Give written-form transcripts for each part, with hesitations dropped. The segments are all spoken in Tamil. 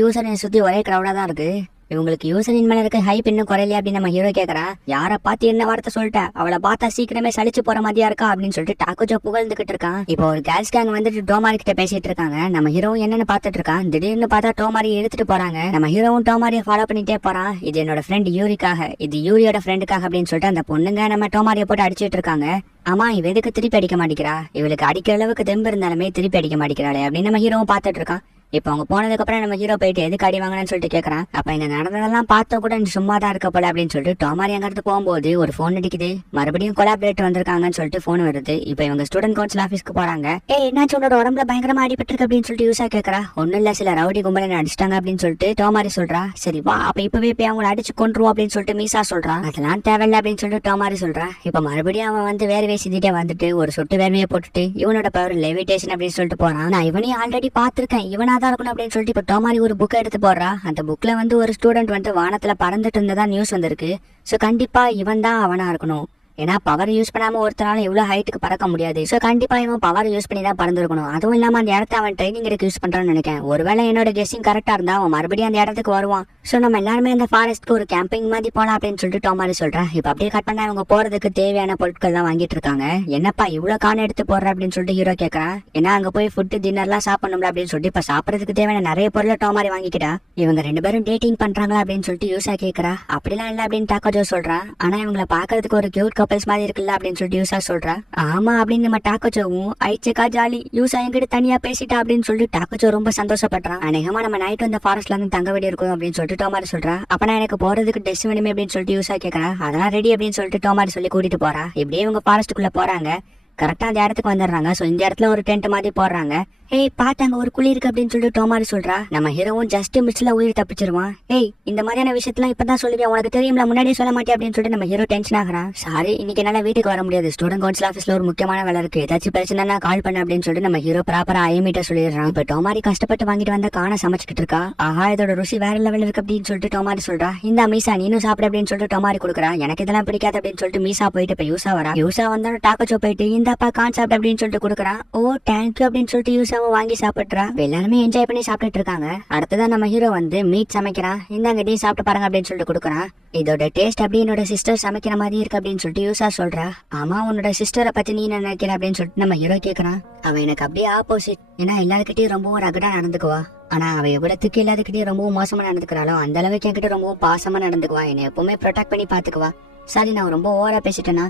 யூசரை சுத்தி ஒரே கிரௌடா தான் இருக்கு. இவங்களுக்கு யூசரின் மேல இருக்க ஹைப் இன்னும் குறையில அப்படின்னு நம்ம ஹீரோ கேக்குறா. யாரை பார்த்து என்ன வார்த்தை சொல்லிட்ட, அவளை பார்த்தா சீக்கிரமே சலிச்சு போற மாதிரியா இருக்கா அப்படின்னு சொல்லிட்டு டாக்குஜோ புகழ்ந்துகிட்டு இருக்கான். இப்போ ஒரு கேர்ள்ஸ் கேங் வந்துட்டு டோமாரி கிட்ட பேசிட்டு இருக்காங்க. நம்ம ஹீரோவும் என்னன்னு பாத்துட்டு இருக்கான். திடீர்னு பார்த்தா டோமாரி எடுத்துட்டு போறாங்க. நம்ம ஹீரோவும் டோமாரியை ஃபாலோ பண்ணிட்டே போறான். இது என்னோட ஃப்ரெண்ட் யூரிக்காக, இது யூரியோட ஃப்ரெண்டுக்காக அப்படின்னு சொல்லிட்டு அந்த பொண்ணுங்க நம்ம டோமாரியை போட்டு அடிச்சிட்டு இருக்காங்க. ஆமா, இவ எதுக்கு திருப்பி அடிக்க மாட்டேங்கிறா, இவளுக்கு அடிக்கிற அளவுக்கு தெம்பு இருந்தாலுமே திருப்பி அடிக்க மாட்டேங்கிறாளே அப்படின்னு நம்ம ஹீரோவும் பாத்துட்டு இருக்கான். இப்போ அவங்க போனதுக்கு அப்புறம் நம்ம ஹீரோ போயிட்டு எதுக்கு அடி வாங்கன்னு சொல்லிட்டு கேட்கறான். அப்ப இந்த நடந்ததெல்லாம் பார்த்தா கூட நீ சும்மா தான் இருக்க போல அப்படின்னு சொல்லிட்டு டோமாரி அங்கிருந்து போகும்போது ஒரு போன் அடிக்குது. மறுபடியும் கொலாபரேட் வந்திருக்காங்கன்னு சொல்லிட்டு போன் வருது. இப்போ இவங்க ஸ்டூடெண்ட் கவுன்சில் ஆஃபீஸ்க்கு போறாங்க. என்னாச்சு உன்னோட உடம்புல பயங்கரமா அடிபட்டு இருக்கு அப்படின்னு சொல்லிட்டு யூசா கேட்கறா. ஒன்னும் இல்ல, சில ரவுடி கும்பல அடிச்சிட்டாங்க அப்படின்னு சொல்லிட்டு டோமாரி சொல்றா. சரி வா, அப்ப இப்பவே போய் அவங்களை அடிச்சு கொண்டுருவோம் அப்படின்னு சொல்லிட்டு மீசா சொல்றா. அதெல்லாம் தேவையில்ல அப்படின்னு சொல்லிட்டு டோமாரி சொல்றா. இப்ப மறுபடியும் அவன் வந்து வேர்வை சிந்திட்டே வந்துட்டு ஒரு சொட்டு வேர்வையை போட்டுட்டு இவனோட பவர் லெவிடேஷன் அப்படின்னு சொல்லிட்டு போறான். நான் இவனையும் ஆல்ரெடி பாத்திருக்கேன், இவனா தான் இருக்கணும் அப்படின்னு சொல்லிட்டு டோமாரி ஒரு புக் எடுத்து போடுறா. அந்த புக்ல வந்து ஒரு ஸ்டூடெண்ட் வந்து வானத்துல பறந்துட்டு இருந்ததா நியூஸ் வந்திருக்கு. சோ கண்டிப்பா இவன் தான் அவனா இருக்கணும். ஏன்னா பவர் யூஸ் பண்ணாம ஒருத்தனால இவ்வளவு ஹைட்டுக்கு பறக்க முடியாது. சோ கண்டிப்பா இவன் பவர் யூஸ் பண்ணி தான் பறந்துருக்கணும். அதுவும் இல்லாம அந்த இடத்த அவன் ட்ரைனிங் எடுக்க யூஸ் பண்றான்னு நினைக்கிறேன். ஒருவேளை என்னோட கெஸ்ஸிங் கரெக்டா இருந்தா அவன் மறுபடியும் அந்த இடத்துக்கு வருவான். சோ நம்ம எல்லாருமே அந்த ஃபாரஸ்ட்க்கு ஒரு கேம்பிங் மாதிரி போலாம் அப்படின்னு சொல்லிட்டு டோமாரி சொல்றேன். இப்ப அப்படியே கட் பண்ணா இவங்க போறதுக்கு தேவையான பொருட்கள் தான் வாங்கிட்டு இருக்காங்க. என்னப்பா இவ்வளவு காண எடுத்து போடுற அப்படின்னு சொல்லிட்டு ஹீரோ கேட்கறான். ஏன்னா அங்க போய் ஃபுட் டின்னர்லாம் சாப்பிடணும்ல அப்படின்னு சொல்லிட்டு இப்ப சாப்பிடறதுக்கு தேவையான நிறைய பொருளை டோமாரி வாங்கிக்கிட்டா. இவங்க ரெண்டு பேரும் டேட்டிங் பண்றாங்களா அப்படின்னு சொல்லிட்டு யூசா கேட்கறா. அப்படிலாம் இல்ல அப்படின்னு டாக்கோஜோ சொல்றா. ஆனா இவங்களை பாக்குறதுக்கு ஒரு கியூட் கப்பல்ஸ் மாதிரி இருக்குல்ல அப்படின்னு சொல்லிட்டு யூசா சொல்றா. ஆமா அப்படின்னு நம்ம டாக்கோஜோவும் ஐச்சக்கா ஜாலி, யூசா என்கிட்ட தனியா பேசிட்டா அப்படின்னு சொல்லிட்டு டாக்கோஜோ ரொம்ப சந்தோஷப்படுறான். அநேகமா நம்ம நைட் வந்து ஃபாரஸ்ட்ல இருந்து தங்க வேண்டி இருக்கும் அப்படின்னு சொல்லிட்டு டோமாரி சொல்றா. அப்ப நான் எனக்கு போறதுக்கு ட்ரெஸ் வேணுமே அப்படின்னு சொல்லிட்டு யூசா கேட்கறா. அதெல்லாம் ரெடி அப்படின்னு சொல்லிட்டு டோமாரி சொல்லி கூட்டிட்டு போறா. இப்படியே இவங்க ஃபாரஸ்ட்டுக்குள்ள போறாங்க. கரெக்டா அந்த இடத்துக்கு வந்துடுறாங்க. சோ இந்த இடத்துல ஒரு டென்ட் மாதிரி போடுறாங்க. ஏய் பாத்தாங்க ஒரு குழி இருக்கு அப்படின்னு சொல்லிட்டு டோமாரி சொல்றா. நம்ம ஹீரோவும் ஜஸ்ட் மிஸ்ல உயிர் தப்பிச்சிருவான். ஏய் இந்த மாதிரியான விஷயத்தெல்லாம் இப்பதான் சொல்லுவேன், உனக்கு தெரியும்ல, முன்னாடியே சொல்ல மாட்டேன் அப்படின்னு சொல்லிட்டு நம்ம ஹீரோ டென்ஷன் ஆகிறான். சாரி, இன்னைக்கு என்னால வீட்டுக்கு வர முடியாது, ஸ்டூடெண்ட் கவுன்சில் ஆஃபீஸ்ல ஒரு முக்கியமான வேலை இருக்கு, ஏதாச்சும் பிரச்சனைனா கால் பண்ண அப்படின்னு சொல்லிட்டு நம்ம ஹீரோ ப்ராப்பரா ஐமிட்ட சொல்லிடுறான். இப்ப டோமாரி கஷ்டப்பட்டு வாங்கிட்டு வந்த காண சமைச்சிட்டு இருக்கா. ஆஹா இதோட ருசி வேற லெவல் இருக்கு அப்படின்னு சொல்லிட்டு டோமாரி சொல்றா. இந்த மீசா நீனும் சாப்பிட அப்படின்னு சொல்லிட்டு டோமாரி கொடுக்குறா. எனக்கு இதெல்லாம் பிடிக்காது அப்படின்னு சொல்லிட்டு மீசா போயிட்டு இப்ப யூசா வரா. யூசா வந்தாலும் டாக்கோச்சோ போயிட்டு இந்தப்பா கான் சாப்பிட அப்படின்னு சொல்லிட்டு கொடுக்குறான். ஓ தேங்க்யூ அப்படின்னு சொல்லிட்டு யூசாவும் வாங்கி சாப்பிட்றா. எல்லாருமே என்ஜாய் பண்ணி சாப்பிட்டுட்டு இருக்காங்க. அடுத்ததான் நம்ம ஹீரோ வந்து மீட் சமைக்கிறான். இந்தாங்க டீ சாப்பிட்டு பாருங்க அப்படின்னு சொல்லிட்டு கொடுக்குறான். இதோட டேஸ்ட் அப்படி என்னோட சிஸ்டர் சமைக்கிற மாதிரி இருக்கு அப்படின்னு சொல்லிட்டு யூசா சொல்றா. ஆமா உன்னோட சிஸ்டரை பத்தி நீ நினைக்கிற அப்படின்னு சொல்லிட்டு நம்ம ஹீரோ கேட்கறான். அவன் எனக்கு அப்படியே ஆப்போசிட். ஏன்னா எல்லாருக்கிட்டையும் ரொம்பவும் ரகடா நடந்துக்குவா. ஆனா அவ எவ்வளவுக்கு எல்லாத்துக்கிட்டையும் ரொம்பவும் மோசமா நடந்துக்கிறாளோ அந்த அளவுக்கு என்கிட்ட ரொம்பவும் பாசமா நடந்துக்குவா. என்னை எப்பவுமே ப்ரொடெக்ட் பண்ணி பாத்துக்குவா. சரி நான் ரொம்ப ஓவரா பேசிட்டேனா?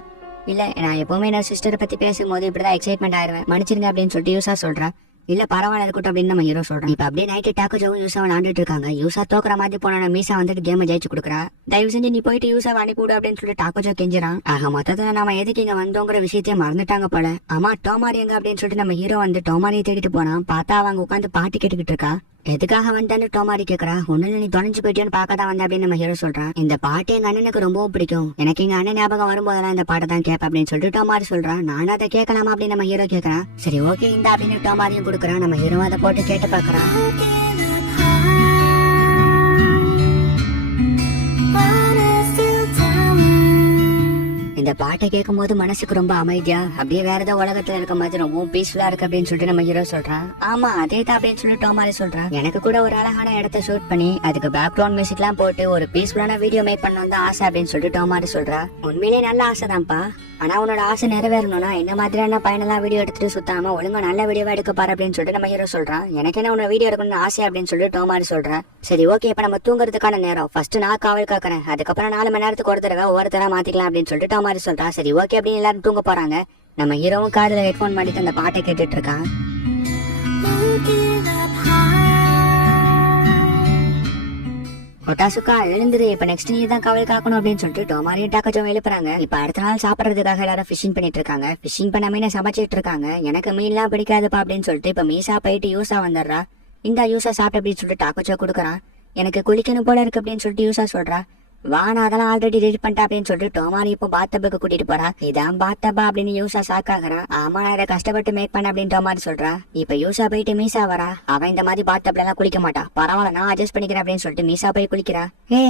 இல்ல, நான் எப்பவுமே என்னோட சிஸ்டரை பத்தி பேசும்போது இப்படிதான் எக்ஸைட்மெண்ட் ஆயிருவேன், மன்னிச்சிருங்க அப்படின்னு சொல்லிட்டு யூசா சொல்றேன். இல்ல பரவாயில்ல இருக்கட்டும் அப்படின்னு நம்ம ஹீரோ சொல்றோம். இப்ப அப்படியே நைட்டு டாக்கோஜோவும் யூசா விளாண்டுட்டு இருக்காங்க. யூசா தோக்குற மாதிரி போன மீசா வந்துட்டு கேம் ஜெயிச்சு கொடுக்குறா. தயவு செஞ்சு நீ போயிட்டு யூசா அனுப்பிவிடு அப்படின்னு சொல்லிட்டு டாக்கோஜோ கெஞ்சிரான். ஆக மொத்தத்துல நம்ம எதுக்கு இங்க வந்தோங்கிற விஷயத்தையே மறந்துட்டாங்க போல. ஆமா டோமாரி எங்க அப்படின்னு சொல்லிட்டு நம்ம ஹீரோ வந்து டோமாரியை தேடிட்டு போனான். பார்த்தா அவங்க உட்காந்து பாட்டு கேட்டுக்கிட்டு இருக்கா. எதுக்காக வந்தான்னு டோமாரி கேக்குறா. ஒண்ணு நீ தொலைஞ்சு போயிட்டேன்னு பார்க்கதான் வந்த அப்படின்னு நம்ம ஹீரோ சொல்றான். இந்த பாட்டு எங்க அண்ணனுக்கு ரொம்பவும் பிடிக்கும், எனக்கு எங்க அண்ணன் ஞாபகம் வரும்போதெல்லாம் இந்த பாட்டை தான் கேட்பேன் அப்படின்னு சொல்லிட்டு டோமாரி சொல்றான். நானும் அதை கேட்கலாமா அப்படின்னு நம்ம ஹீரோ கேட்கறான். சரி ஓகே இந்த அப்படின்னு டோமாரியும் கொடுக்குறான். நம்ம ஹீரோ அதை போட்டு கேட்டு பாக்குறான். இந்த பாட்டை கேட்கும் போது மனசுக்கு ரொம்ப அமைதியா அப்படியே வேற ஏதோ உலகத்துல இருக்க மாதிரி ரொம்ப பீஸ்ஃபுல்லா இருக்கு அப்படின்னு சொல்லிட்டு நம்ம ஹீரோ சொல்றான். ஆமா அதே தான் அப்படின்னு சொல்லிட்டு டோமாரி சொல்றான். எனக்கு கூட ஒரு அழகான இடத்த ஷூட் பண்ணி அதுக்கு பேக்ரவுண்ட் மியூசிக் எல்லாம் போட்டு ஒரு பீஸ்ஃபுல்லான வீடியோ மேக் பண்ண வந்து ஆசை அப்படின்னு சொல்லிட்டு டோமாரி சொல்றா. உண்மையிலேயே நல்ல ஆசைதான்ப்பா. ஆனா உன்னோட ஆசை நிறைவேறணும்னா இந்த மாதிரியான பையனெல்லாம் வீடியோ எடுத்துட்டு சுத்தாம ஒழுங்கா நல்ல வீடியோவா எடுக்க பாரு அப்படின்னு சொல்லிட்டு நம்ம ஹீரோ சொல்றான். எனக்கு என்ன உன்ன வீடியோ எடுக்கணும்னு ஆசை அப்படின்னு சொல்லிட்டு டோமாரி சொல்றான். சரி ஓகே இப்ப நம்ம தூங்குறதுக்கான நேரம், ஃபர்ஸ்ட் நான் காவல் காக்குறேன், அதுக்கப்புறம் 4 மணி நேரத்துக்கு ஒரு தடவை ஒவ்வொருத்தரா மாத்திக்கலாம் அப்படின்னு சொல்லிட்டு டோமாரி சொல்றா. சரி ஓகே அப்படின்னு எல்லாரும் தூங்க போறாங்க. நம்ம ஹீரோவும் காதுல ஹெட்போன் மாட்டிட்டு அந்த பாட்டை கேட்டுட்டு இருக்கான். ஒட்டாசுக்கா எழுந்துரு, இப்ப நெக்ஸ்ட் நீ தான் காவல் காக்கணும் அப்படின்னு சொல்லிட்டு டோமாரியும் டாக்கோஜோ எழுப்புறாங்க. இப்ப அடுத்த நாள் சாப்பிடறதுக்காக எல்லாரும் ஃபிஷிங் பண்ணிட்டு இருக்காங்க. ஃபிஷிங் பண்ண மீனை சமைச்சிட்டு இருக்காங்க. எனக்கு மீன்லாம் பிடிக்காதுப்பா அப்படின்னு சொல்லிட்டு இப்ப மீசா போயிட்டு யூசா வந்துடுறா. இந்த யூசா சாப்பிட்டு அப்படின்னு சொல்லிட்டு டாக்கோஜோ கொடுக்குறான். எனக்கு குளிக்கணும் போல இருக்கு அப்படின்னு சொல்லிட்டு யூசா சொல்றா. வானா அதெல்லாம் ஆல்ரெடி ரெடி பண்ணிட்டா அப்படின்னு சொல்லிட்டு டோமாரி இப்போ பாத்தபுக்கு கூட்டிட்டு போறா. இதான் பாத்தபா அப்படின்னு யூசா ஷாக் ஆகுறான். ஆமா நான் இதை கஷ்டப்பட்டு மேக் பண்ண அப்படின்னு டோமாரி சொல்றா. இப்ப யூசா போயிட்டு மீசா வரா. அவன் இந்த மாதிரி பாத்தப்ல எல்லாம் குளிக்க மாட்டா. பரவாயில்ல நான் அட்ஜஸ்ட் பண்ணிக்கிறேன் அப்படின்னு சொல்லிட்டு மீசா போய் குளிக்கிறா.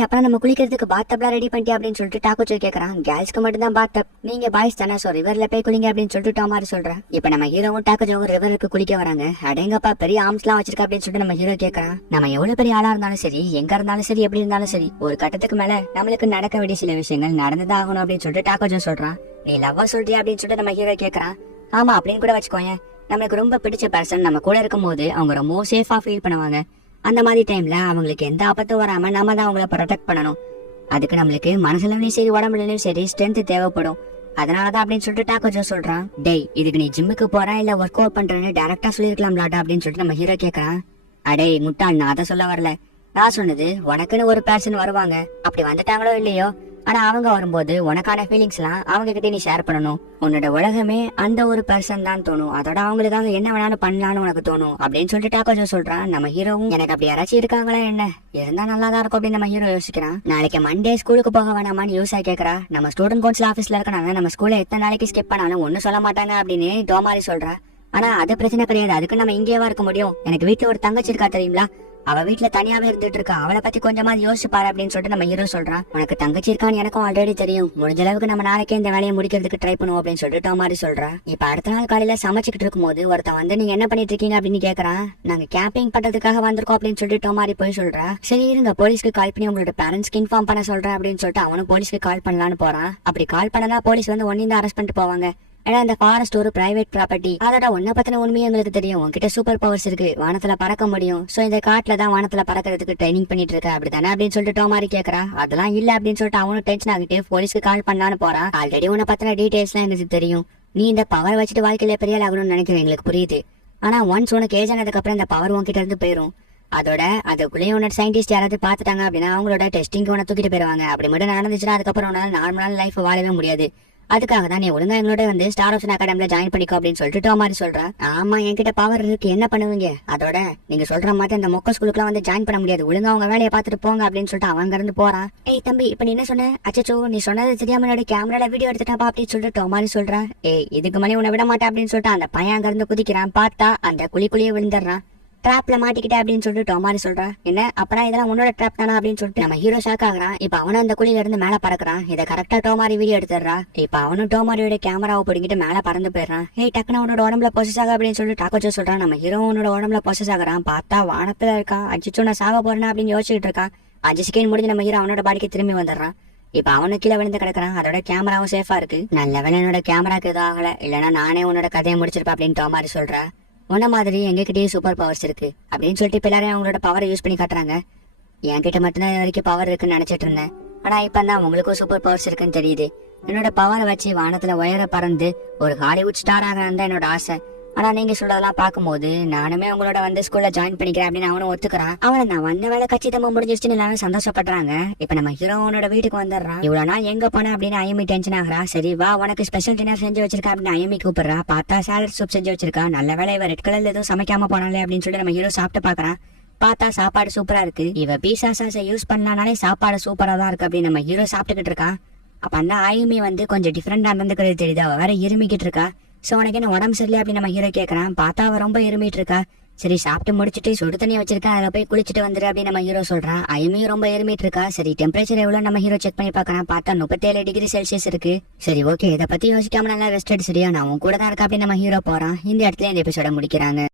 அப்புறம் நம்ம குளிக்கிறதுக்கு பாத்தப்லாம் ரெடி பண்ணிட்டியா அப்படின்னு சொல்லிட்டு டாக்குச்சோ கேக்குறான். கேர்ள்ஸ்க்கு மட்டும் தான் பாத்தப், நீங்க பாய்ஸ் தானே, சோ ரிவர்ல போய் குளிங்க அப்படின்னு சொல்லிட்டு டோமாரி சொல்றா. இப்ப நம்ம ஹீரோவும் டாக்குச்சோவும் ரிவருக்கு குளிக்க வராங்க. அடேங்கப்பா பெரிய ஆர்ம்ஸ் எல்லாம் வச்சிருக்கா அப்படின்னு சொல்லிட்டு நம்ம ஹீரோ கேக்குறான். நம்ம எவ்வளவு பெரிய ஆளா இருந்தாலும் சரி, எங்க இருந்தாலும் சரி, எப்படி இருந்தாலும் சரி, ஒரு கட்டத்துக்கு மேல நம்மளுக்கு நடக்க வேண்டிய சில விஷயங்கள் நடந்துதான் ஆகணும் அப்படின்னு சொல்லிட்டு டாக்கோஜோ சொல்றான். நீ லவ்வா சொல்றியா அப்படின்னு சொல்லிட்டு நம்ம ஹீரோ கேக்குறான். ஆமா அப்படின்னு கூட வச்சுக்கோங்க. நம்மளுக்கு ரொம்ப பிடிச்ச பர்சன் நம்ம கூட இருக்கும் போது அவங்க ரொம்ப சேஃபா ஃபீல் பண்ணுவாங்க. அந்த மாதிரி டைம்ல அவங்களுக்கு எந்த ஆபத்தும் வராம நம்ம தான் அவங்கள ப்ரொடெக்ட் பண்ணணும். அதுக்கு நம்மளுக்கு மனசுலயும் சரி உடம்புலயும் சரி ஸ்ட்ரென்த் தேவைப்படும். அதனாலதான் அப்படின்னு சொல்லிட்டு டாக்கோஜோ சொல்றான். டேய் இதுக்கு நீ ஜிம்முக்கு போற இல்ல ஒர்க் அவுட் பண்றேன்னு டைரக்டா சொல்லிருக்கலாம்லாடா அப்படின்னு சொல்லிட்டு நம்ம ஹீரோ கேக்குறான். அடே முட்டாள், நான் அதை சொல்ல வரல. நான் சொன்னது உனக்குன்னு ஒரு பர்சன் வருவாங்க. அப்படி வந்துட்டாங்களோ இல்லையோ, ஆனா அவங்க வரும்போது உனக்கான ஃபீலிங்ஸ் எல்லாம் அவங்க கிட்ட நீ ஷேர் பண்ணணும். உன்னோட உலகமே அந்த ஒரு பர்சன் தான் தோணும். அதோட அவங்களுக்காக என்ன வேணாலும் பண்ணலாம்னு உனக்கு தோணும் அப்படின்னு சொல்லிட்டு டாக்கோஜோ சொல்றான். நம்ம ஹீரோவும் எனக்கு அப்படி யாராச்சும் இருக்காங்களா என்ன, இருந்தா நல்லா தான் இருக்கும் அப்படின்னு நம்ம ஹீரோ யோசிக்கிறான். நாளைக்கு மண்டே ஸ்கூலுக்கு போக வேணாமான்னு யூஸா கேக்குறா. நம்ம ஸ்டூடெண்ட் கவுன்சில் ஆபீஸ்ல இருக்கனால நம்ம ஸ்கூல்ல எத்தனை நாளைக்கு ஸ்கிப் பண்ணாலும் ஒன்னும் சொல்ல மாட்டாங்க அப்படின்னு டோமாரி சொல்றா. ஆனா அது பிரச்சனை கிடையாது, அதுக்கு நம்ம இங்கேவா இருக்க முடியும். எனக்கு வீட்டுல ஒரு தங்கச்சி இருக்கா தெரியுங்களா, அவ வீட்டுல தனியாவே இருந்துட்டு இருக்கா. அவளை பத்தி கொஞ்சமா யோசிச்சு பாரு அப்படின்னு சொல்லிட்டு நம்ம ஹீரோ சொல்றான். உனக்கு தங்கச்சி இருக்கான்னு எனக்கும் ஆல்ரெடி தெரியும். முடிஞ்ச அளவுக்கு நம்ம நாளைக்கே இந்த வேலையை முடிக்கிறதுக்கு ட்ரை பண்ணுவோம் அப்படின்னு சொல்லிட்டு டோமாரி சொல்றா. இப்ப அடுத்த நாள் காலையில சமைச்சுக்கிட்டு இருக்கும் போது ஒருத்தன் வந்து நீங்க என்ன பண்ணிட்டு இருக்கீங்க அப்படின்னு கேக்குறான். நாங்க கேம்பிங் பண்றதுக்காக வந்திருக்கோம் அப்படின்னு சொல்லிட்டு டோமாரி போய் சொல்றா. சரி இருங்க போலீஸ்க்கு கால் பண்ணி உங்களோட பேரண்ட்ஸ்க்கு இன்ஃபார்ம் பண்ண சொல்றேன் அப்படின்னு சொல்லிட்டு அவனும் போலீஸ்க்கு கால் பண்ணலான்னு போறான். அப்படி கால் பண்ணனா போலீஸ் வந்து ஒன்னையும் அரெஸ்ட் பண்ணிட்டு போவாங்க. ஏன்னா இந்த ஃபாரஸ்ட் ஒரு பிரைவேட் ப்ராப்பர்ட்டி. அதோட உன்ன பத்தின உண்மையும் எங்களுக்கு தெரியும். உன்கிட்ட சூப்பர் பவர்ஸ் இருக்கு, வானத்துல பறக்க முடியும். சோ இந்த காட்டுல தான் வானத்துல பறக்கிறதுக்கு ட்ரைனிங் பண்ணிட்டு இருக்க அப்படித்தானே அப்படின்னு சொல்லிட்டு டோமாரி கேக்குறா. அதெல்லாம் இல்ல அப்படின்னு சொல்லிட்டு அவனும் டென்ஷன் ஆகிட்டு போலீஸ்க்கு கால் பண்ணலான்னு போறான். ஆல்ரெடி உன்ன பத்தின டீடைல்ஸ் எல்லாம் எனக்கு தெரியும். நீ இந்த பவர் வச்சுட்டு வாழ்க்கையில பெரிய ஆகணும்னு நினைக்கிறேன், எங்களுக்கு புரியுது. ஆனா ஒன்ஸ் உனக்கு ஏஜ் ஆனதுக்கு அப்புறம் இந்த பவர் உன்கிட்ட இருந்து போயிரும். அதோட அதுக்குள்ளேயே உன்னோட சயின்டிஸ்ட் யாராவது பாத்துட்டாங்க அப்படின்னா அவங்களோட டெஸ்டிங் உன்னை தூக்கிட்டு போயிருவாங்க. அப்படி மட்டும் நடந்துச்சுன்னா அதுக்கப்புறம் உன்னால நார்மலான லைஃப் வாழவே முடியாது. அதுக்காக தான் நீ ஒழுங்கா எங்களோட வந்து ஸ்டார் ஆப்ஷன் அகாடமில ஜாயின் பண்ணிக்கோ அப்படின்னு சொல்லிட்டு டோமாரி சொல்றா. ஆமா என்கிட்ட பவர் இருக்கு, என்ன பண்ணுவீங்க? அதோட நீங்க சொல்ற மாதிரி அந்த மொக்க ஸ்கூலுக்குலாம் வந்து ஜாயின் பண்ண முடியாது. ஒழுங்கா அவங்க வேலையை பார்த்துட்டு போங்க அப்படின்னு சொல்லிட்டு அவங்க இருந்து போறான். ஏய் தம்பி இப்ப நீ என்ன சொன்ன? அச்சோ நீ சொன்னது தெரியாம என்னோட கேமரால வீடியோ எடுத்துட்டாப்பா அப்படின்னு சொல்லிட்டு டோமாரி சொல்றா. ஏய் இதுக்கு மணி உன்னை விட மாட்டேன் அப்படின்னு சொல்லிட்டு அந்த பையன் அங்க இருந்து குதிக்கிறான். பார்த்தா அந்த குழிக்குள்ளேயே விழுந்துடுறான். ட்ராப்ல மாட்டிக்கிட்டே அப்படின்னு சொல்லிட்டு டோமாரி சொல்றா. என்ன அப்பனா இதெல்லாம் உன்னோட ட்ராப் தானா அப்படின்னு சொல்லிட்டு நம்ம ஹீரோ ஷாக் ஆகுறான். இப்ப அவனும் அந்த குழியில இருந்து மேல பறக்குறான். இதை கரெக்டா டோமாரி வீடியோ எடுத்துடுறா. இப்ப அவனும் டோமாரியோட கேமராவை பிடிக்கிட்டு மேல பறந்து போயிடுறான். ஏய் டக்குனு உன்னோட உடம்புல பொசஸ் ஆக அப்படின்னு சொல்லிட்டு டாக்கோச்சோ சொல்றான். நம்ம ஹீரோ உன்னோட உடம்புல பொசஸ் ஆகுறான். பார்த்தா வானத்துல இருக்கான். அஜிச்சோ நான் சாக போறேன் அப்படின்னு யோசிச்சுட்டு இருக்கான். 5 செகண்ட் முடிஞ்சு நம்ம ஹீரோ அவனோட பாடிக்கு திரும்பி வந்துடுறான். இப்ப அவனு கீழே விழுந்து கிடக்குறான். அதோட கேமராவும் சேஃபா இருக்கு. நல்ல வேலை என்னோட கேமராக்கு எதுவும் ஆகல, இல்லைன்னா நானே உன்னோட கதையை முடிச்சிருப்பேன் அப்படின்னு டோமாரி சொல்றா. உன்ன மாதிரி எங்ககிட்டயே சூப்பர் பவர்ஸ் இருக்கு அப்படின்னு சொல்லிட்டு இப்ப எல்லாரும் அவங்களோட பவரை யூஸ் பண்ணி காட்டுறாங்க. என்கிட்ட மட்டும்தான் இது வரைக்கும் பவர் இருக்குன்னு நினைச்சிட்டு இருந்தேன். ஆனா இப்ப தான் உங்களுக்கும் சூப்பர் பவர்ஸ் இருக்குன்னு தெரியுது. என்னோட பவரை வச்சு வானத்துல உயர பறந்து ஒரு ஹாலிவுட் ஸ்டார் ஆகணும் தான் என்னோட ஆசை. ஆனா நீங்க சொல்றதெல்லாம் பார்க்கும்போது நானுமே உங்களோட வந்து ஸ்கூல்ல ஜாயின் பண்ணிக்கிறேன் அப்படின்னு அவனும் ஒத்துக்கிறான். அவனை நான் வந்த வேலை கச்சிதமா முடிஞ்சிருச்சுன்னு எல்லாரும் சந்தோஷப்படுறாங்க. இப்ப நம்ம ஹீரோனோட வீட்டுக்கு வந்துடுறான். இவ்வளவு நாள் எங்க போன அப்படின்னு ஐஎம்இ டென்ஷன் ஆகுறா. சரி வா உனக்கு ஸ்பெஷல் டின்னர் செஞ்சு வச்சிருக்கா அப்படின்னு ஐஎம்இ கூப்பிடுறா. பார்த்தா சாலட் சூப் செஞ்சு வச்சிருக்கா. நல்ல வேலை இவ ரெட் கலர்ல எதுவும் சமைக்காம போனாலே அப்படின்னு சொல்லிட்டு நம்ம ஹீரோ சாப்பிட்டு பாக்குறான். பார்த்தா சாப்பாடு சூப்பரா இருக்கு. இவ பீஸா சாஸை யூஸ் பண்ணனாலே சாப்பாடு சூப்பரா தான் இருக்கு அப்படின்னு நம்ம ஹீரோ சாப்பிட்டுக்கிட்டு இருக்கான். அப்ப அந்த ஐஎம்இ வந்து கொஞ்சம் டிஃபரெண்டா நடந்துக்கிறது தெரியுது. அவ வேற இருமிக்கிட்டு இருக்கா. சோ உனக்கு என்ன உடம்பு சரியில்லை அப்படின்னு நம்ம ஹீரோ கேட்கறான். பார்த்தா அவ ரொம்ப இருமிட்டு இருக்கா. சரி சாப்பிட்டு முடிச்சுட்டு சுடு தண்ணி வச்சிருக்கா, அதில் போய் குளிச்சுட்டு வந்துரு அப்படின்னு நம்ம ஹீரோ சொல்றான். ஐமியும் ரொம்ப இருமிட்டு இருக்கா. சரி டெம்பரேச்சர் எவ்வளவு நம்ம ஹீரோ செக் பண்ணி பார்க்கறான். பார்த்தா 37 டிகிரி செல்சியஸ் இருக்கு. சரி ஓகே இதை பத்தி யோசிக்காம நல்லா ரெஸ்ட் எடு சரியா, நான் உன் கூட தான் இருக்கா அப்படின்னு நம்ம ஹீரோ போறான். இந்த இடத்துல இந்த எபிசோட முடிக்கிறாங்க.